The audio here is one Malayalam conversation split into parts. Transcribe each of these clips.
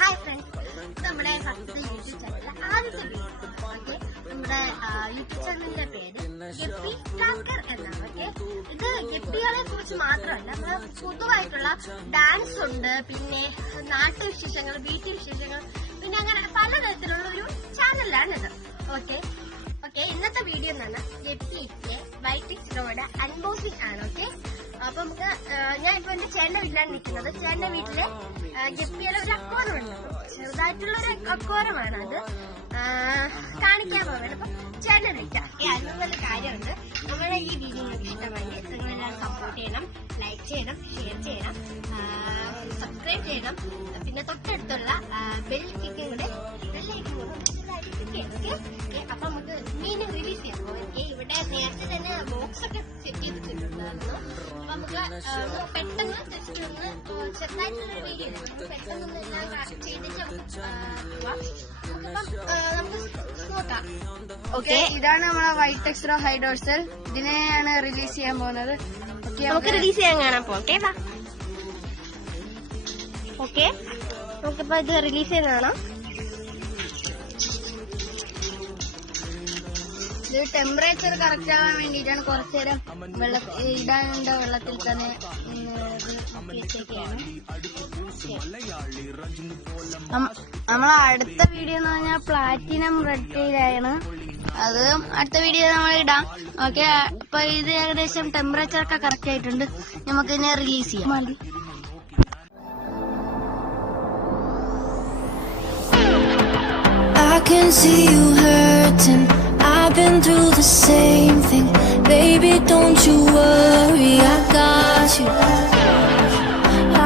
ഹായ് ഫ്രണ്ട്സ്, നമ്മുടെ ഫസ്റ്റ് യൂട്യൂബ് ചാനലിലെ ആദ്യത്തെ വീഡിയോ. ഓക്കെ, നമ്മുടെ യൂട്യൂബ് ചാനലിന്റെ പേര് ഗപ്പി ടാക്കർ എന്നാണ്. ഓക്കെ, ഇത് ഗപ്പികളെ കുറിച്ച് മാത്രമല്ല, നമ്മള് പൊതുവായിട്ടുള്ള ഡാൻസ് ഉണ്ട്, പിന്നെ നാട്ടുവിശേഷങ്ങൾ, വീട്ടു വിശേഷങ്ങൾ, പിന്നെ അങ്ങനെ പലതരത്തിലുള്ള ഒരു ചാനലാണ് ഇത്. ഓക്കെ, ഇന്നത്തെ വീഡിയോ എന്ന് പറഞ്ഞാൽ ഗപ്പിക്ക് വൈറ്റിക്സ് റോഡ് അൺബോക്സിംഗ് ആണ്. ഓക്കെ, അപ്പൊ നമുക്ക് ഞാൻ ഇപ്പൊ എന്റെ ചേട്ടന്റെ വീട്ടിലാണ് നിൽക്കുന്നത്. ചേട്ടന്റെ വീട്ടില് ഗപ്പിയുടെ ഒരു അക്വാറിയം ഉണ്ട്, ചെറുതായിട്ടുള്ള ഒരു അക്വാറിയമാണ് അത്. കാണിക്കാൻ പോകുന്നത് അപ്പൊ ചേട്ടന്റെ വീട്ടിൽ അതുപോലെ കാര്യമുണ്ട്. നമ്മുടെ ഈ വീഡിയോ നിങ്ങൾക്ക് ഇഷ്ടമായി നിങ്ങളെല്ലാം സപ്പോർട്ട് ചെയ്യണം, ലൈക്ക് ചെയ്യണം, ഷെയർ ചെയ്യണം, സബ്സ്ക്രൈബ് ചെയ്യണം. പിന്നെ തൊട്ടടുത്തുള്ള ബെൽ കിക്കും കൂടെ അപ്പൊ നമുക്ക് മീൻ റിലീസ് ചെയ്യാം. ഓക്കെ, ഇവിടെ നേരത്തെ തന്നെ ബോക്സ് ഒക്കെ സെറ്റ് ചെയ്തിട്ടുണ്ടായിരുന്നു. അപ്പൊ നമുക്ക് പെട്ടെന്ന് ജസ്റ്റ് ഒന്ന് ചെറുതായിട്ടുള്ള വീഡിയോ പെട്ടെന്ന് എല്ലാം ചെയ്തിട്ട് നമുക്ക് നോക്കാം. ഓക്കെ, ഇതാണ് നമ്മളെ വൈറ്റക്സ് റോ ഹൈഡോഴ്സൽ. ഇതിനെയാണ് റിലീസ് ചെയ്യാൻ പോകുന്നത്. നമുക്ക് റിലീസ് ചെയ്യാൻ കാണാൻ പോകാം. ഓക്കെ, നമുക്കിപ്പോ ഇത് റിലീസ് ചെയ്യാൻ കാണാം. ഇത് ടെമ്പറേച്ചർ കറക്റ്റ് ആവാൻ വേണ്ടിയിട്ടാണ് കുറച്ചു നേരം ഇടാനുണ്ട് വെള്ളത്തിൽ തന്നെ വെച്ചേക്കാണ്. നമ്മളെ അടുത്ത വീഡിയോ എന്ന് പറഞ്ഞാൽ പ്ലാറ്റിനം റെഡ് ടൈലാണ്. അത് അടുത്ത വീഡിയോ നമ്മൾ ഇടാം. ഓക്കെ, ഇപ്പൊ ഇത് ഏകദേശം ടെമ്പറേച്ചർ ഒക്കെ കറക്റ്റ് ആയിട്ടുണ്ട്. നമുക്ക് ഇതിനെ റിലീസ് ചെയ്യാം. I can see you hurting. I've been through the same thing. Baby, don't you worry, I got you.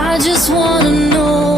I just wanna know